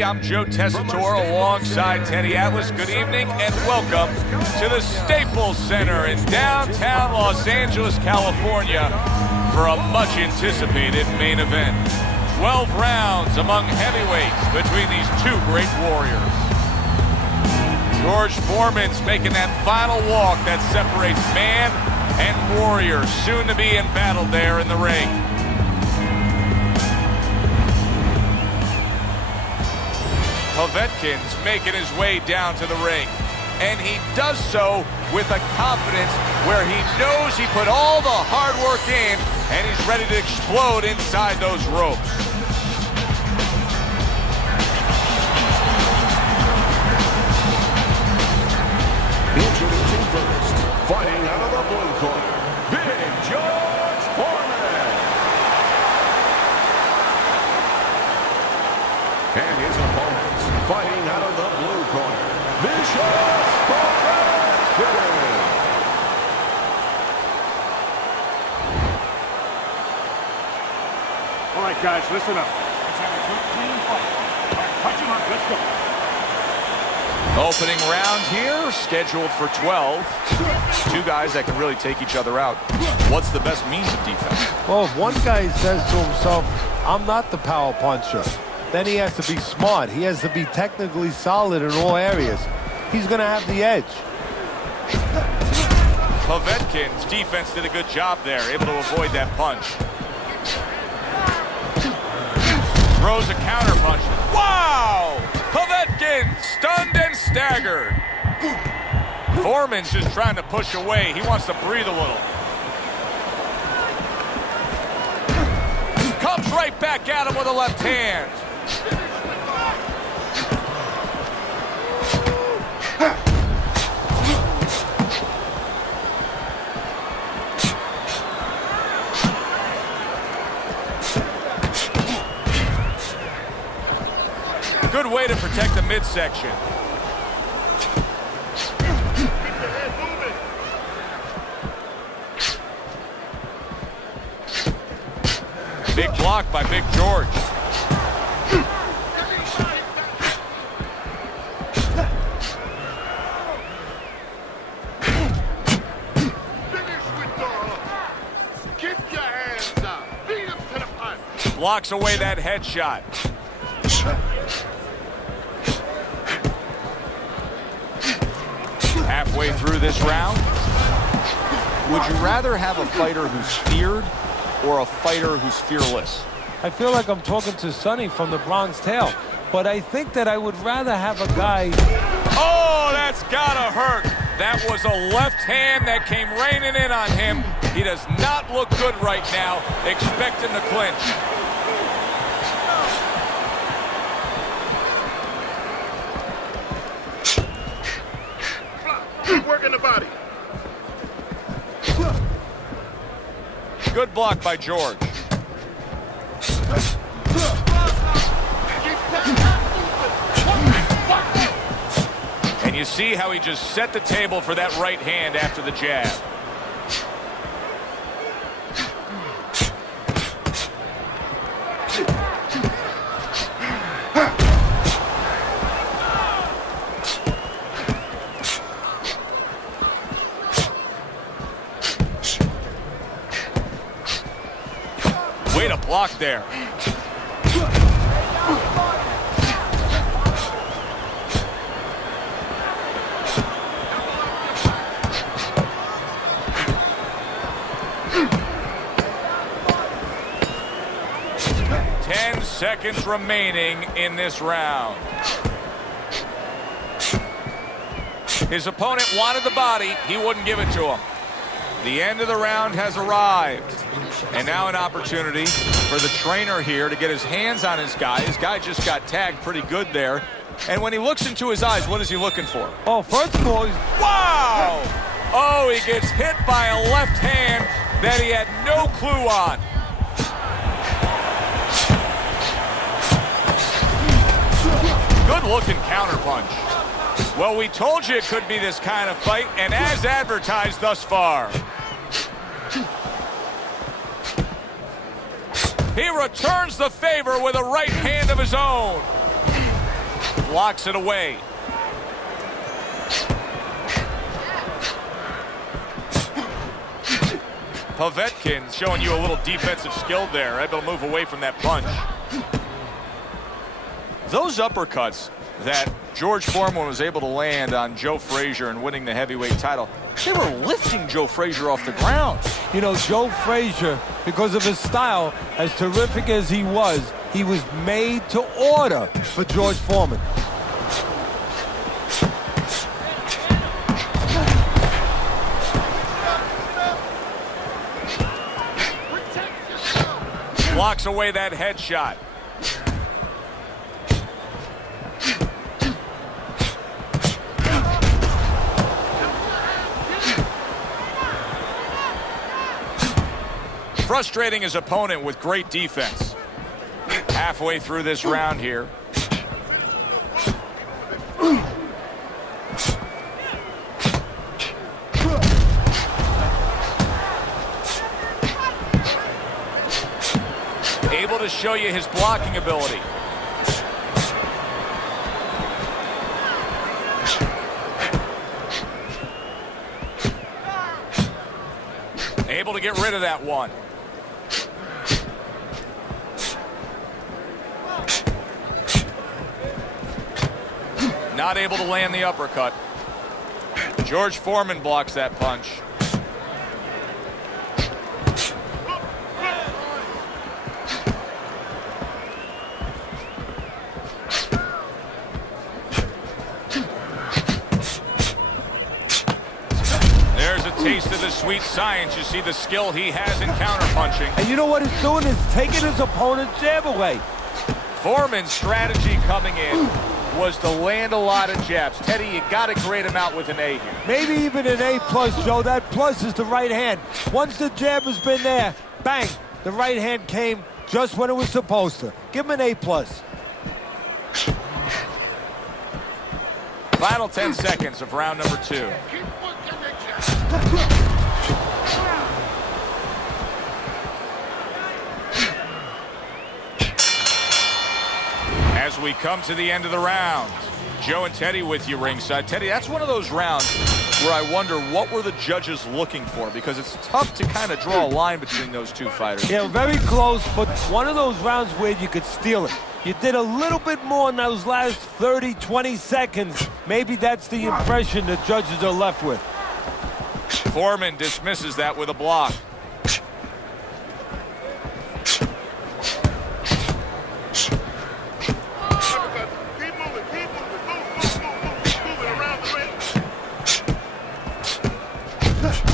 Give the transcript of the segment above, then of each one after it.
I'm Joe Tessitore alongside Teddy Atlas. Good evening and welcome to the Staples Center in downtown Los Angeles, California for a much-anticipated main event. 12 rounds among heavyweights between these two great warriors. George Foreman's making that final walk that separates man and warrior, soon to be in battle there in the ring. Povetkin's making his way down to the ring, and he does so with a confidence where he knows he put all the hard work in, and he's ready to explode inside those ropes. Introducing first, fighting out of the blue corner, Big George Форман. And his opponents, fighting out of the blue corner, Vicious Povetkin. All right, guys, listen up. Let's have a good, clean fight. All right, punch him up. Let's go. Opening round here, scheduled for 12. Two guys that can really take each other out. What's the best means of defense? Well, if one guy says to himself, I'm not the power puncher, then he has to be smart. He has to be technically solid in all areas. He's going to have the edge. Povetkin's defense did a good job there, able to avoid that punch. Throws a counter punch. Wow! Povetkin stunned and staggered. Foreman's just trying to push away. He wants to breathe a little. Comes right back at him with a left hand. Good way to protect the midsection. Big block by Big George. Blocks away that headshot. Halfway through this round, would you rather have a fighter who's feared or a fighter who's fearless? I feel like I'm talking to Sonny from the Bronx Tale, but I think that I would rather have a guy... Oh, that's gotta hurt. That was a left hand that came raining in on him. He does not look good right now. Expect him to clinch. Working the body. Good block by George. And you see how he just set the table for that right hand after the jab. Way to block there. Seconds remaining in this round. His opponent wanted the body. He wouldn't give it to him. The end of the round has arrived. And now an opportunity for the trainer here to get his hands on his guy. His guy just got tagged pretty good there. And when he looks into his eyes, what is he looking for? Oh, first of all, he's... Wow! Oh, he gets hit by a left hand that he had no clue on. Good-looking counterpunch. Well, we told you it could be this kind of fight, and as advertised thus far. He returns the favor with a right hand of his own. blocks it away. Povetkin showing you a little defensive skill there, able to move away from that punch. Those uppercuts that George Foreman was able to land on Joe Frazier and winning the heavyweight title, they were lifting Joe Frazier off the ground. You know, Joe Frazier, because of his style, as terrific as he was made to order for George Foreman. Blocks away that headshot. Frustrating his opponent with great defense. Halfway through this round here. Able to show you his blocking ability. Able to get rid of that one. Not able to land the uppercut. George Foreman blocks that punch. There's a taste of the sweet science. You see the skill he has in counterpunching. And you know what he's doing is taking his opponent's jab away. Foreman's strategy coming in was to land a lot of jabs. Teddy, you got to grade him out with an A here. Maybe even an A+, Joe. That plus is the right hand. Once the jab has been there, bang, the right hand came just when it was supposed to. Give him an A+. Final 10 seconds of round number 2. As we come to the end of the round, Joe and Teddy with you ringside. Teddy, that's one of those rounds where I wonder what were the judges looking for, because it's tough to kind of draw a line between those two fighters. Yeah, very close, but one of those rounds where you could steal it. You did a little bit more in those last 30, 20 seconds. Maybe that's the impression the judges are left with. Foreman dismisses that with a block.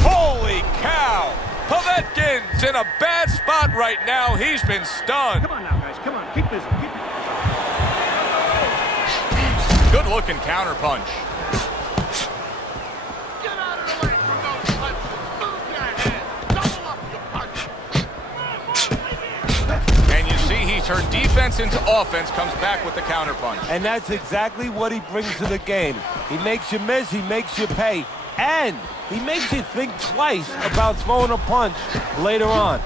Holy cow! Povetkin's in a bad spot right now. He's been stunned. Come on now, guys. Come on. Keep busy. Keep Good looking counter punch. Get out of the way from those punches. Move your head. Double up your punch. And you see he turned defense into offense, comes back with the counter punch. And that's exactly what he brings to the game. He makes you miss, he makes you pay, and he makes you think twice about throwing a punch later on.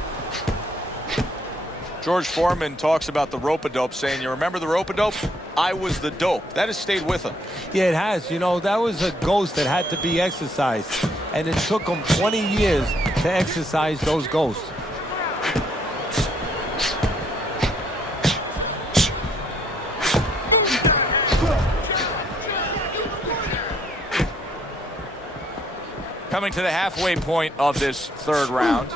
George Foreman talks about the rope-a-dope, saying, you remember the rope-a-dope? I was the dope. That has stayed with him. Yeah, it has. You know, that was a ghost that had to be exercised. And it took him 20 years to exercise those ghosts. Coming to the halfway point of this third round.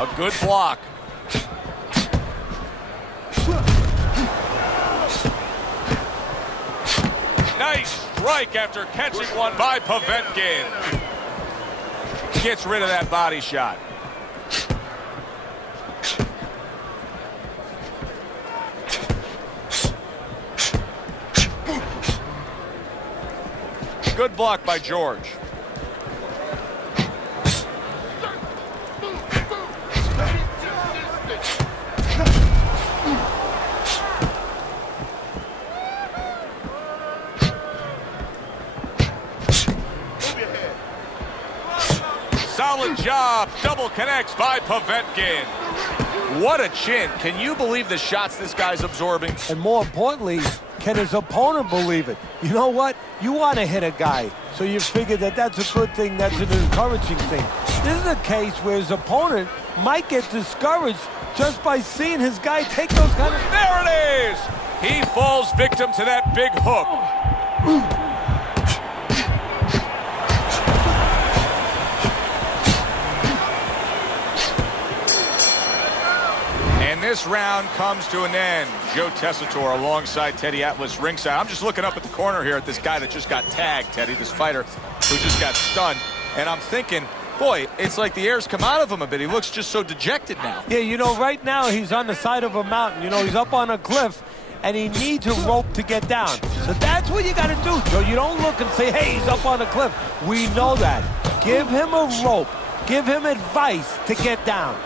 A good block. Nice strike after catching one by Povetkin. Gets rid of that body shot. Good block by George. Solid job. Double connects by Povetkin. What a chin. Can you believe the shots this guy's absorbing? And more importantly, can his opponent believe it? You know what? You want to hit a guy, so you figure that that's a good thing, that's an encouraging thing. This is a case where his opponent might get discouraged just by seeing his guy take those kind of... There it is! He falls victim to that big hook. And this round comes to an end. Joe Tessitore alongside Teddy Atlas ringside. I'm just looking up at the corner here at this guy that just got tagged, Teddy, this fighter who just got stunned. And I'm thinking, boy, it's like the air's come out of him a bit. He looks just so dejected now. Yeah, you know, right now he's on the side of a mountain. You know, he's up on a cliff, and he needs a rope to get down. So that's what you got to do, Joe. You don't look and say, hey, he's up on a cliff. We know that. Give him a rope. Give him advice to get down.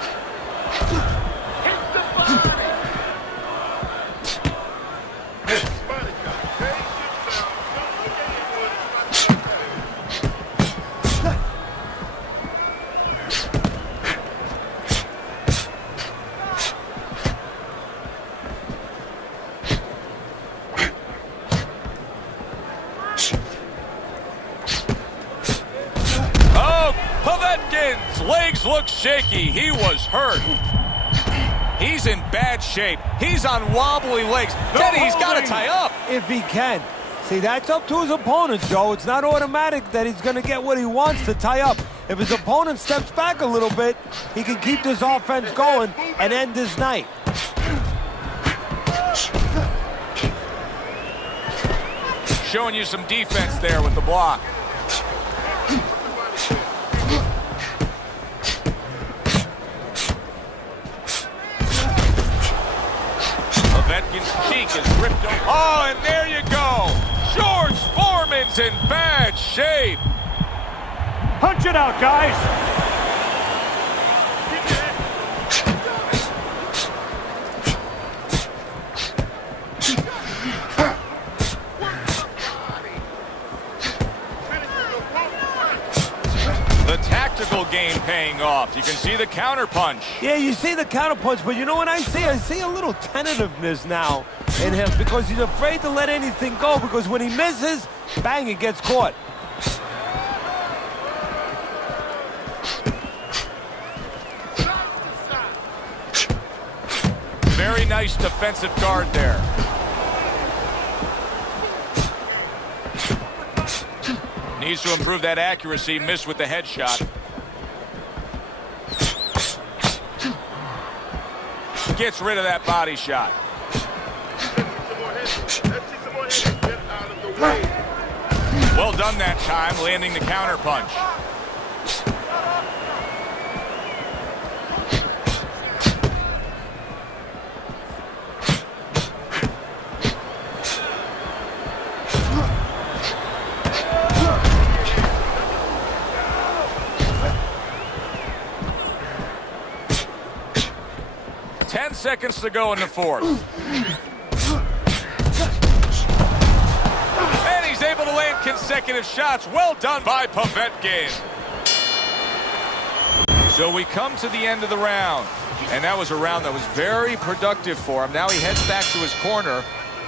Legs look shaky. He was hurt. He's in bad shape. He's on wobbly legs. Teddy, he's got to tie up. If he can. See, that's up to his opponent, Joe. It's not automatic that he's going to get what he wants to tie up. If his opponent steps back a little bit, he can keep this offense going and end this night. Showing you some defense there with the block. Povetkin's cheek is ripped open. Oh, and there you go. George Foreman's in bad shape. Punch it out, guys. The tactical game paying off. You can see the counter punch. Yeah, you see the counter punch, but you know what I see? I see a little tentativeness now in him because he's afraid to let anything go, because when he misses, bang, it gets caught. Very nice defensive guard there. Needs to improve that accuracy. Missed with the headshot. Gets rid of that body shot. Well done that time, landing the counter punch. Seconds to go in the fourth. And he's able to land consecutive shots. Well done by Povetkin. So we come to the end of the round. And that was a round that was very productive for him. Now he heads back to his corner.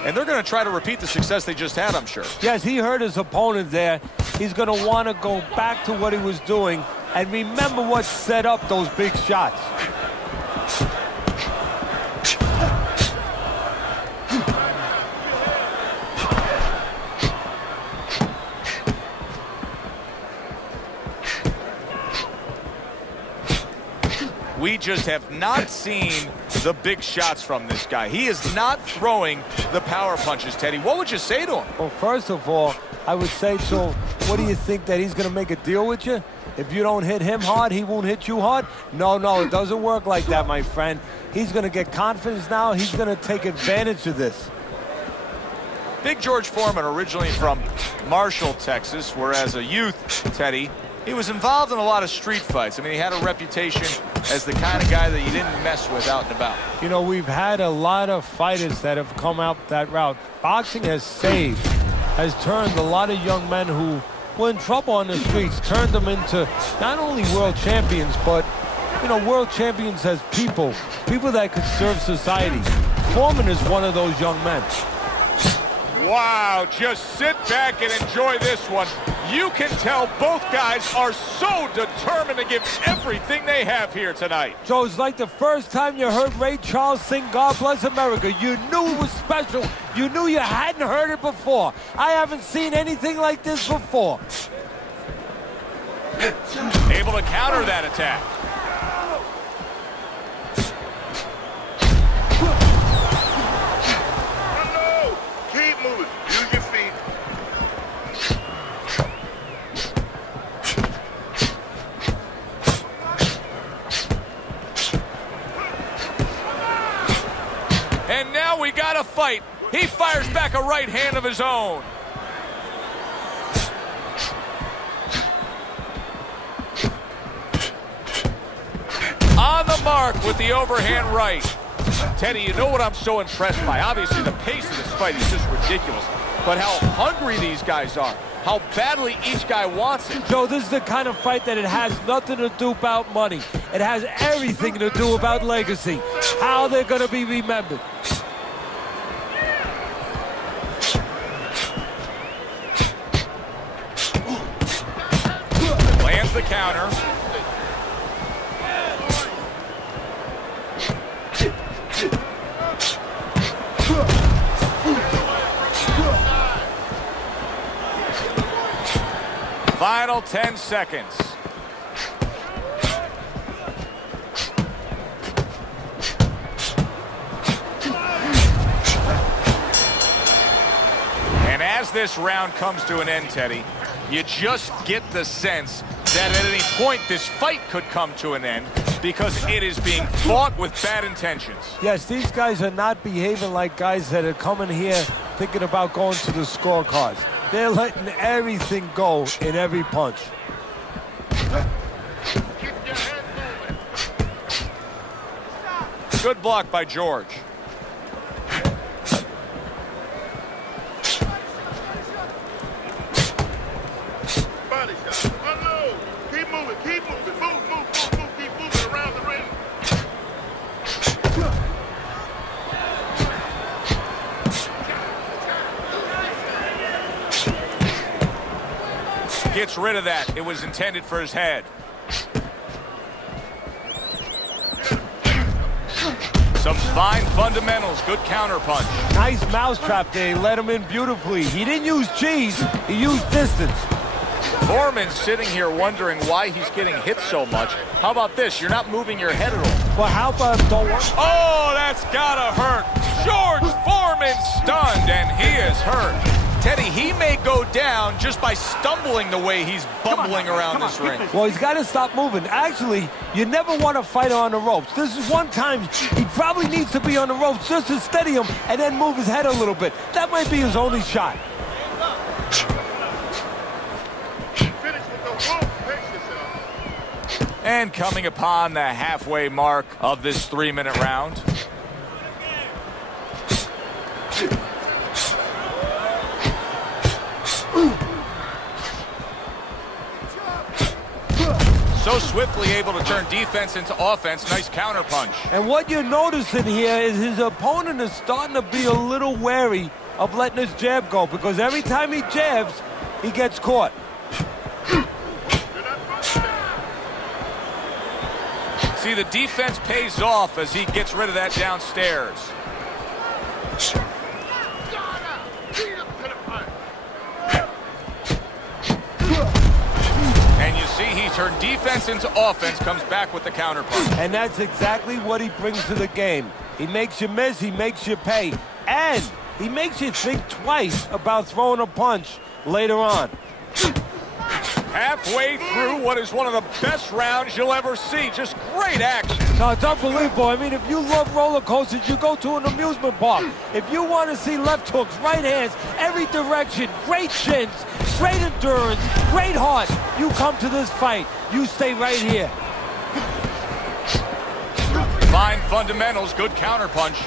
And they're going to try to repeat the success they just had, I'm sure. Yes, he hurt his opponent there. He's going to want to go back to what he was doing and remember what set up those big shots. We just have not seen the big shots from this guy. He is not throwing the power punches, Teddy. What would you say to him? Well, first of all, I would say, so what do you think, that he's going to make a deal with you? If you don't hit him hard, he won't hit you hard? No, it doesn't work like that, my friend. He's going to get confidence now. He's going to take advantage of this. Big George Foreman, originally from Marshall, Texas, where as a youth, Teddy, he was involved in a lot of street fights. I mean, he had a reputation as the kind of guy that you didn't mess with out and about. You know, we've had a lot of fighters that have come out that route. Boxing has saved, has turned a lot of young men who were in trouble on the streets, turned them into not only world champions, but, you know, world champions as people that could serve society. Форман is one of those young men. Wow, just sit back and enjoy this one. You can tell both guys are so determined to give everything they have here tonight. Joe, it's like the first time you heard Ray Charles sing God Bless America. You knew it was special. You knew you hadn't heard it before. I haven't seen anything like this before. Able to counter that attack. Keep moving. Use your feet. And now we got a fight. He fires back a right hand of his own. On the mark with the overhand right. Teddy, you know what I'm so impressed by? Obviously, the pace of this fight is just ridiculous. But how hungry these guys are. How badly each guy wants it. Joe, this is the kind of fight that it has nothing to do about money. It has everything to do about legacy. How they're going to be remembered. Lands the counter. Final 10 seconds. And as this round comes to an end, Teddy, you just get the sense that at any point this fight could come to an end because it is being fought with bad intentions. Yes, these guys are not behaving like guys that are coming here thinking about going to the scorecards. They're letting everything go in every punch. Good block by George. Body shot. Unload. Keep moving. Keep moving. Move. Keep moving around the ring. Gets rid of that. It was intended for his head. Some fine fundamentals. Good counter punch. Nice mousetrap there. He let him in beautifully. He didn't use cheese. He used distance. Формan's sitting here wondering why he's getting hit so much. How about this? You're not moving your head at all. Well, how about don't work? Oh, that's gotta hurt. George Foreman stunned, and he is hurt. Teddy, he may go down just by stumbling the way he's bumbling around this ring. Well, he's got to stop moving. Actually, you never want to fight on the ropes. This is one time he probably needs to be on the ropes just to steady him and then move his head a little bit. That might be his only shot. And coming upon the halfway mark of this 3-minute round. So swiftly able to turn defense into offense. Nice counter punch. And what you're noticing here is his opponent is starting to be a little wary of letting his jab go because every time he jabs, he gets caught. See, the defense pays off as he gets rid of that downstairs. And you see he turned defense into offense, comes back with the counter punch. And that's exactly what he brings to the game. He makes you miss, he makes you pay, and he makes you think twice about throwing a punch later on. Halfway through what is one of the best rounds you'll ever see. Just great action. No, it's unbelievable. I mean, if you love roller coasters, you go to an amusement park. If you want to see left hooks, right hands, every direction, great shins, great endurance, great heart, you come to this fight. You stay right here. Fine fundamentals, good counterpunch.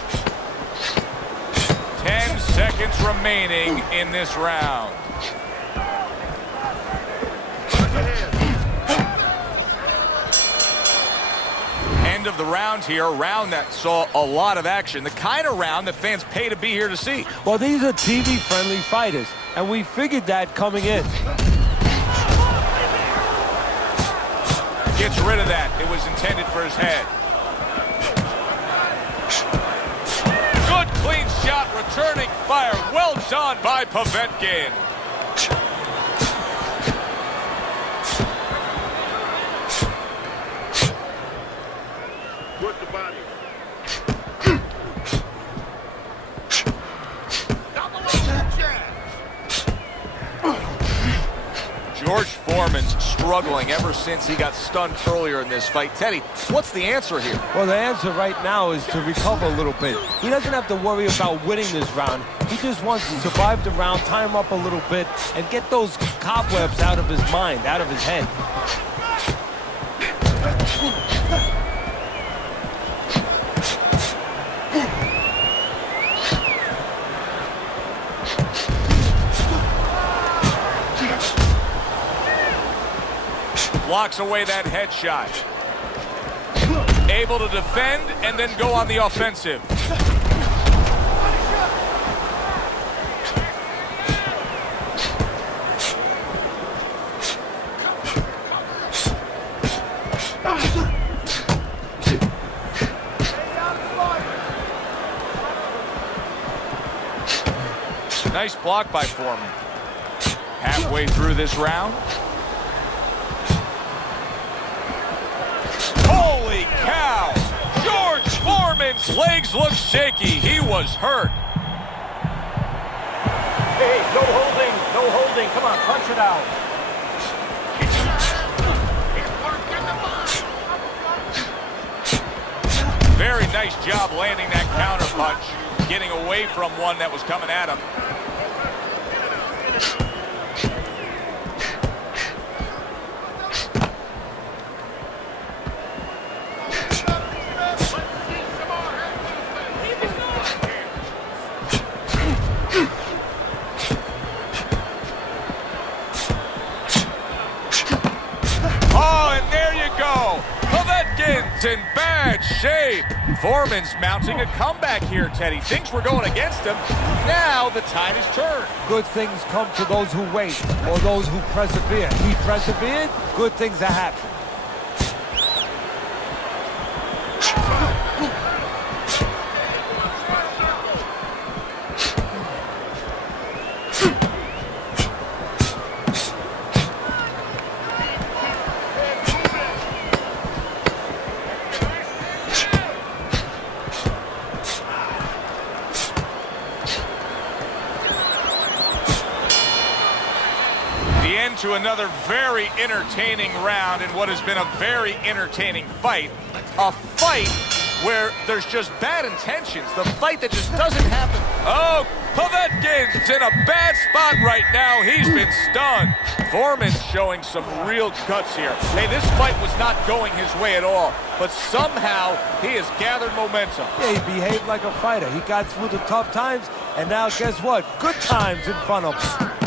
10 seconds remaining in this round. of the round here, a round that saw a lot of action, the kind of round that fans pay to be here to see. Well, these are TV-friendly fighters, and we figured that coming in. Gets rid of that. It was intended for his head. Good clean shot, returning fire. Well done by Povetkin. With the body. George Foreman's struggling ever since he got stunned earlier in this fight. Teddy, what's the answer here? Well, the answer right now is to recover a little bit. He doesn't have to worry about winning this round. He just wants to survive the round, tie him up a little bit, and get those cobwebs out of his mind, out of his head. Blocks away that headshot. Able to defend and then go on the offensive. Nice block by Foreman. Halfway through this round. Holy cow! George Foreman's legs look shaky. He was hurt. Hey, no holding, no holding. Come on, punch it out. Very nice job landing that counter punch, getting away from one that was coming at him. In bad shape. Foreman's mounting a comeback here, Teddy. Things were going against him. Now the tide has turned. Good things come to those who wait, or those who persevere. He persevered, good things are happening. To another very entertaining round in what has been a very entertaining fight. A fight where there's just bad intentions. The fight that just doesn't happen. Oh, Povetkin's in a bad spot right now. He's been stunned. Foreman's showing some real guts here. Hey, this fight was not going his way at all, but somehow he has gathered momentum. Yeah, he behaved like a fighter. He got through the tough times, and now guess what? Good times in front of him.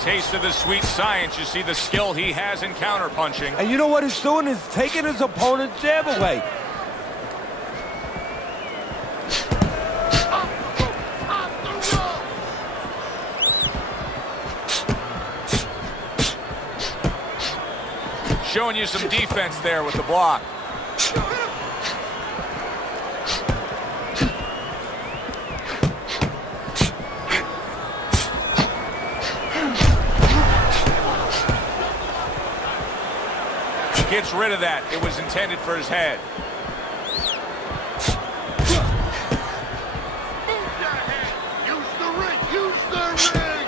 Taste of the sweet science. You see the skill he has in counterpunching. And you know what he's doing is taking his opponent's jab away. Showing you some defense there with the block. Gets rid of that. It was intended for his head. Use the ring! Use the ring!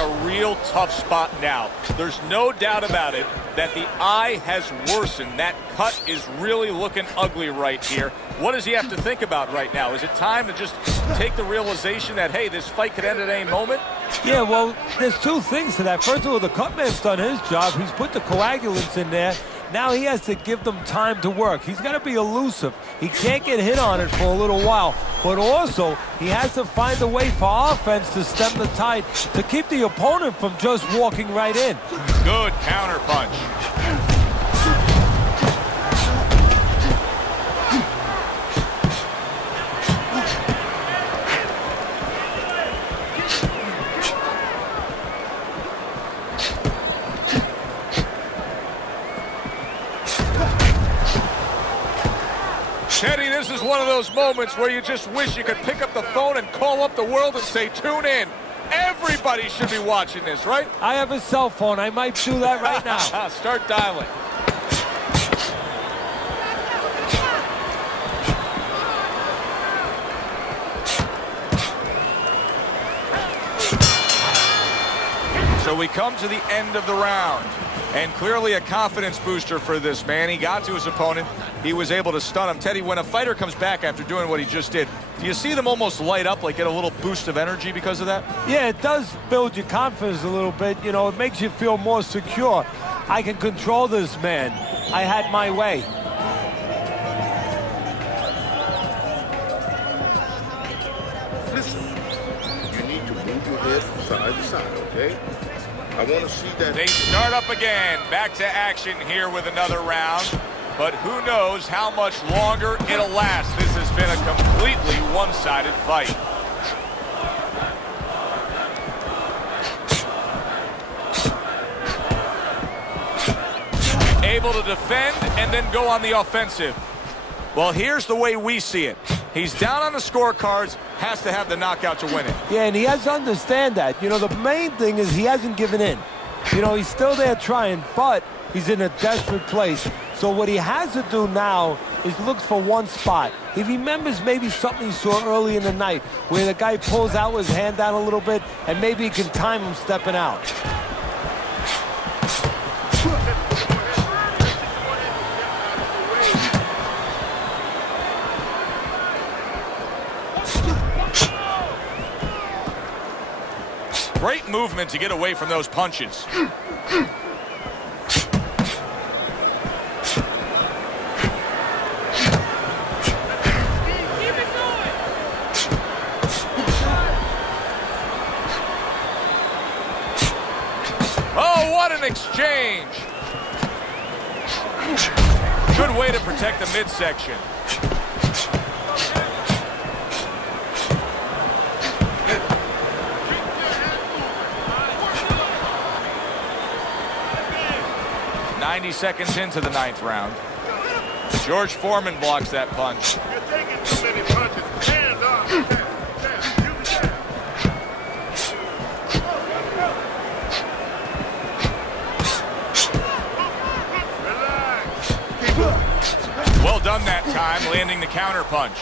a real tough spot now. There's no doubt about it that the eye has worsened. That cut is really looking ugly right here. What does he have to think about right now? Is it time to just take the realization that, hey, this fight could end at any moment? Yeah, well, there's two things to that. First of all, the cutman's done his job. He's put the coagulants in there. Now he has to give them time to work. He's got to be elusive. He can't get hit on it for a little while. But also, he has to find a way for offense to stem the tide, to keep the opponent from just walking right in. Good counter punch. Teddy, this is one of those moments where you just wish you could pick up the phone and call up the world and say, tune in. Everybody should be watching this, right? I have a cell phone. I might do that right now. Start dialing. So we come to the end of the round. And clearly a confidence booster for this man. He got to his opponent. He was able to stun him. Teddy, when a fighter comes back after doing what he just did, do you see them almost light up, like get a little boost of energy because of that? Yeah, it does build your confidence a little bit. You know, it makes you feel more secure. I can control this man. I had my way. Listen, you need to move your head from side to side, okay? I want to see that. They start up again. Back to action here with another round. But who knows how much longer it'll last. This has been a completely one-sided fight. Able to defend and then go on the offensive. Well, here's the way we see it. He's down on the scorecards, has to have the knockout to win it. Yeah, and he has to understand that. You know, the main thing is he hasn't given in. You know, he's still there trying, but he's in a desperate place. So what he has to do now is look for one spot. He remembers maybe something he saw early in the night where the guy pulls out his hand down a little bit, and maybe he can time him stepping out. Great movement to get away from those punches. Oh, what an exchange. Good way to protect the midsection. Seconds into the ninth round. George Foreman blocks that punch. You're taking too many punches. Hands up. Relax. Well done that time, landing the counter punch.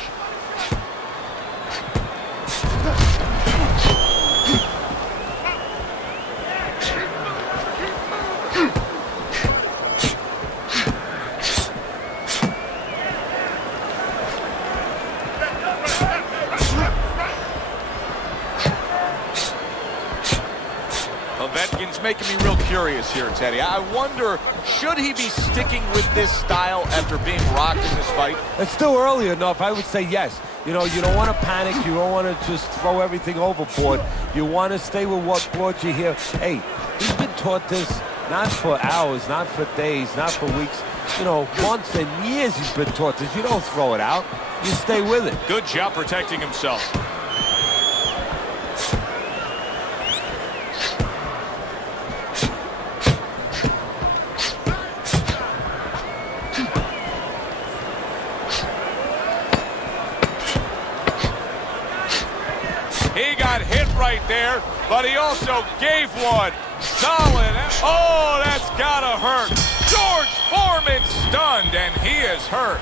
Povetkin's making me real curious here, Teddy. I wonder, should he be sticking with this style after being rocked in this fight? It's still early enough. I would say yes. You know, you don't want to panic. You don't want to just throw everything overboard. You want to stay with what brought you here. Hey, he's been taught this not for hours, not for days, not for weeks. You know, months and years he's been taught this. You don't throw it out. You stay with it. Good job protecting himself. He got hit right there, but he also gave one. Solid. Oh, that's gotta hurt. George Foreman stunned, and he is hurt.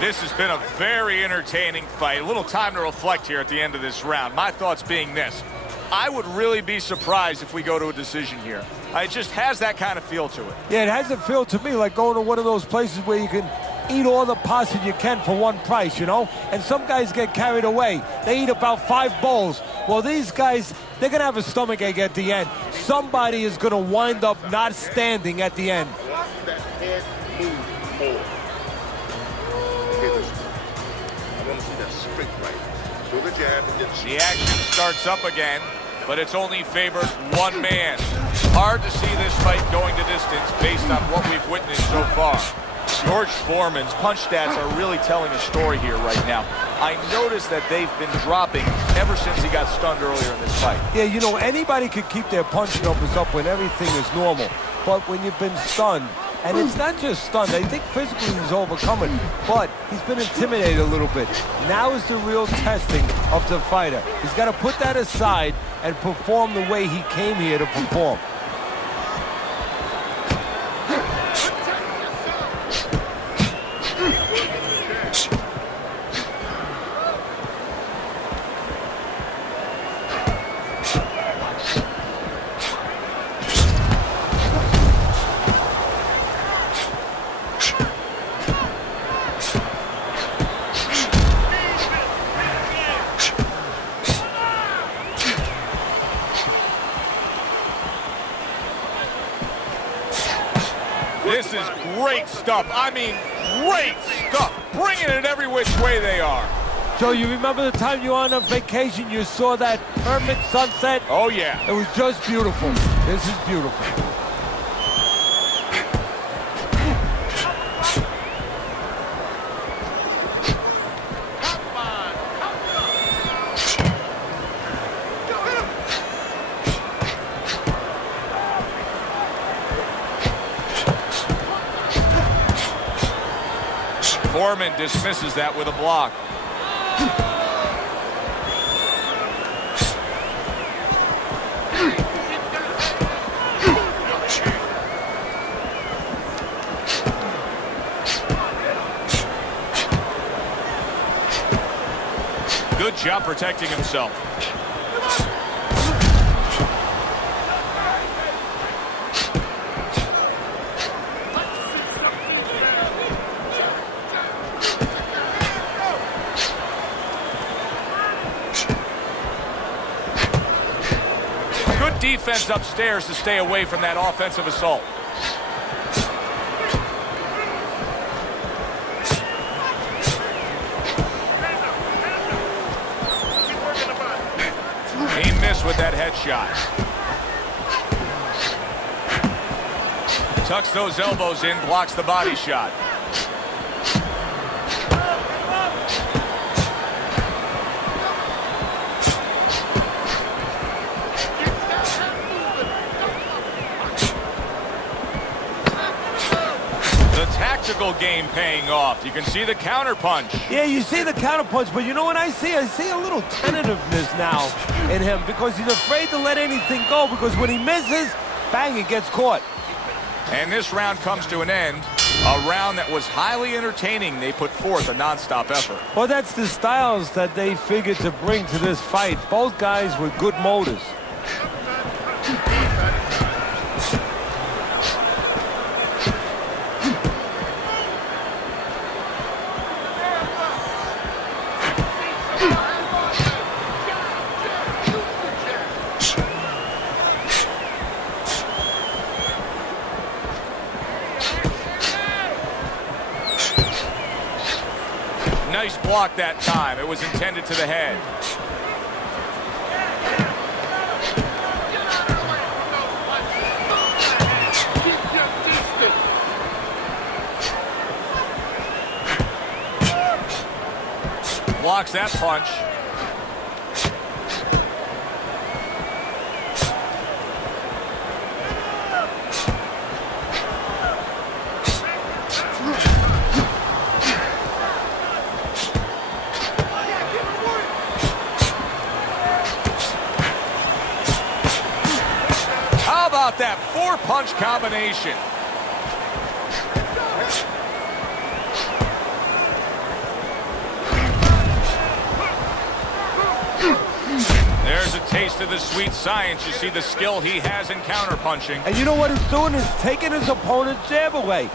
This has been a very entertaining fight. A little time to reflect here at the end of this round. My thoughts being this. I would really be surprised if we go to a decision here. It just has that kind of feel to it. Yeah, it has a feel to me like going to one of those places where you can eat all the pasta you can for one price, you know? And some guys get carried away. They eat about 5 bowls. Well, these guys, they're going to have a stomachache at the end. Somebody is going to wind up not standing at the end. Watch that head move more. Okay, listen. I want to see that straight right. Throw the jab and get The action starts up again, but it's only favored one man. Hard to see this fight going the distance based on what we've witnessed so far. George Foreman's punch stats are really telling a story here right now. I noticed that they've been dropping ever since he got stunned earlier in this fight. Yeah, you know, anybody could keep their punch numbers up when everything is normal. But when you've been stunned, and it's not just stunned, I think physically he's overcoming, but he's been intimidated a little bit. Now is the real testing of the fighter. He's got to put that aside and perform the way he came here to perform. This is great stuff. I mean, great stuff. Bringing it every which way they are. Joe, you remember the time you were on vacation, you saw that perfect sunset? Oh, yeah. It was just beautiful. This is beautiful. Foreman dismisses that with a block. Good job protecting himself. Defense upstairs to stay away from that offensive assault. He missed with that headshot. Tucks those elbows in, blocks the body shot. Tactical game paying off. You can see the counter punch. Yeah, you see the counter punch, but you know what I see? I see a little tentativeness now in him because he's afraid to let anything go because when he misses, bang, it gets caught. And this round comes to an end. A round that was highly entertaining. They put forth a nonstop effort. Well, that's the styles that they figured to bring to this fight. Both guys with good motors. Nice block that time. It was intended to the head. Blocks that punch. How about that 4-punch combination? There's a taste of the sweet science. You see the skill he has in counterpunching. And you know what he's doing is taking his opponent's jab away.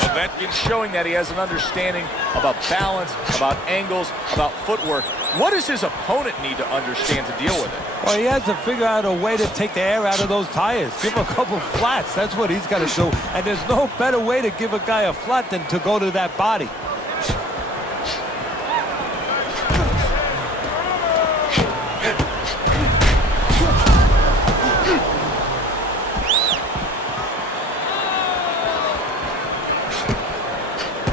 Povetkin showing that he has an understanding about balance, about angles, about footwork. What does his opponent need to understand to deal with it? Well, he has to figure out a way to take the air out of those tires. Give him a couple flats. That's what he's got to do. And there's no better way to give a guy a flat than to go to that body.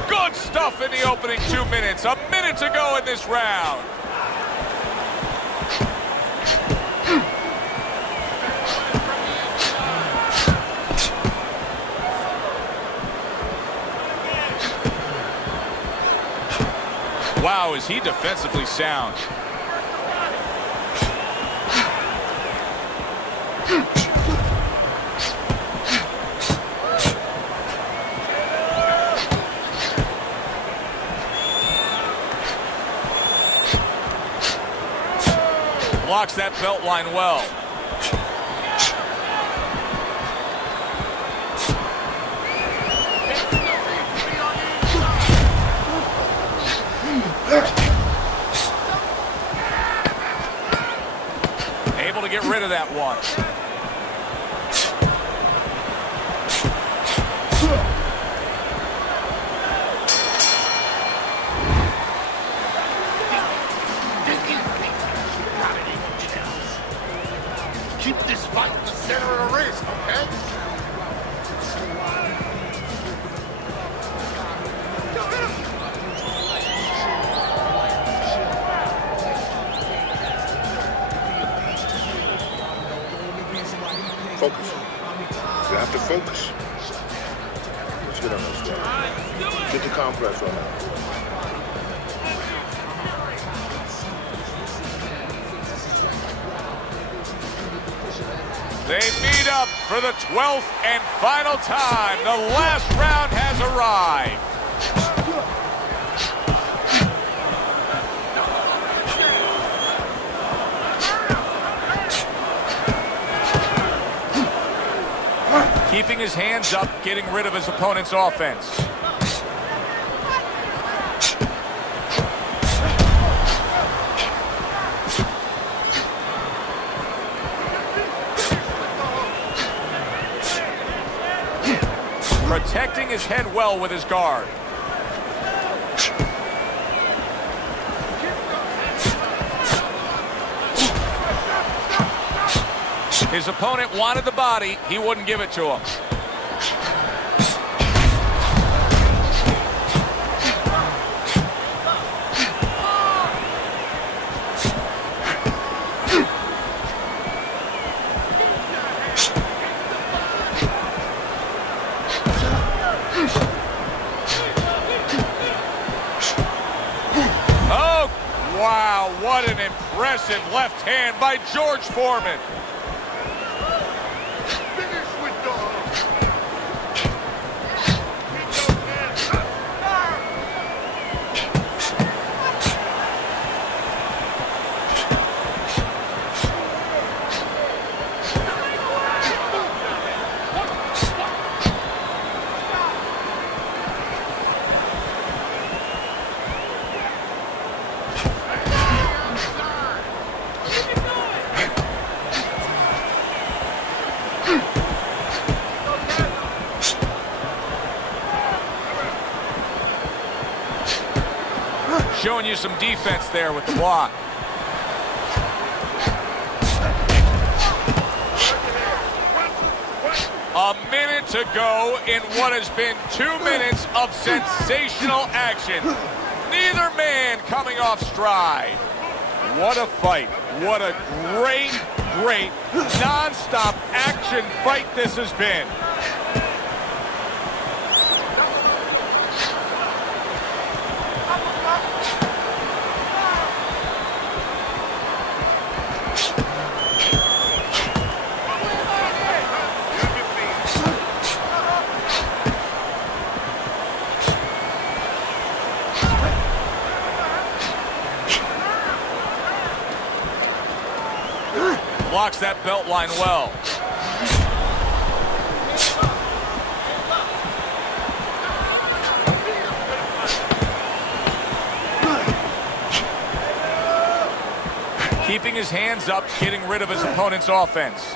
Good stuff in the opening 2 minutes. A minute to go in this round. Wow, is he defensively sound. Blocks that belt line well. Able to get rid of that one. Keep this fight in the center of the ring, okay? Focus. You have to focus. Let's get on this guy. Get the compress on that. They meet up for the 12th and final time. The last round has arrived. Keeping his hands up, getting rid of his opponent's offense. Protecting his head well with his guard. His opponent wanted the body. He wouldn't give it to him. Wow, what an impressive left hand by George Foreman. Finish with dog. Showing you some defense there with the block. A minute to go in what has been 2 minutes of sensational action. Neither man coming off stride. What a fight. What a great, great, non-stop action fight this has been. blocks that belt line well. Keeping his hands up, getting rid of his opponent's offense.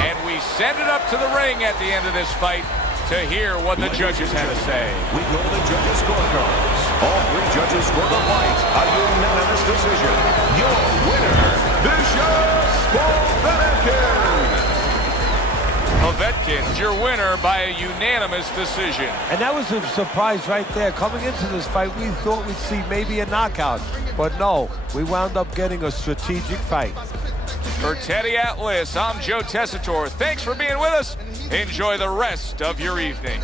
And we send it up to the ring at the end of this fight to hear what the judges had to say. We go to the judges' scorecards. All three judges score the fight. A unanimous decision. Your winner, Vicious Povetkin. Povetkin's your winner by a unanimous decision. And that was a surprise right there. Coming into this fight, we thought we'd see maybe a knockout. But no, we wound up getting a strategic fight. For Teddy Atlas, I'm Joe Tessitore. Thanks for being with us. Enjoy the rest of your evening.